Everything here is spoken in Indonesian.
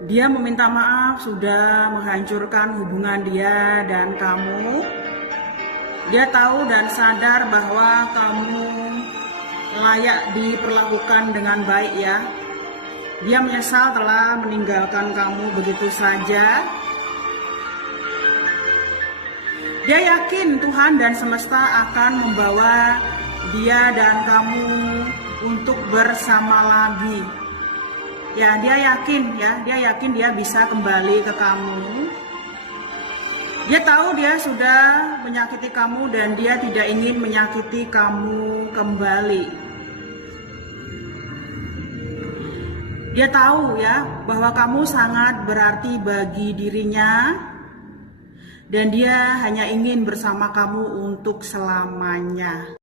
Dia meminta maaf sudah menghancurkan hubungan dia dan kamu. Dia tahu dan sadar bahwa kamu layak diperlakukan dengan baik ya. Dia menyesal telah meninggalkan kamu begitu saja. Dia yakin Tuhan dan semesta akan membawa dia dan kamu untuk bersama lagi. Ya, dia yakin dia bisa kembali ke kamu. Dia tahu dia sudah menyakiti kamu dan dia tidak ingin menyakiti kamu kembali. Dia tahu ya bahwa kamu sangat berarti bagi dirinya dan dia hanya ingin bersama kamu untuk selamanya.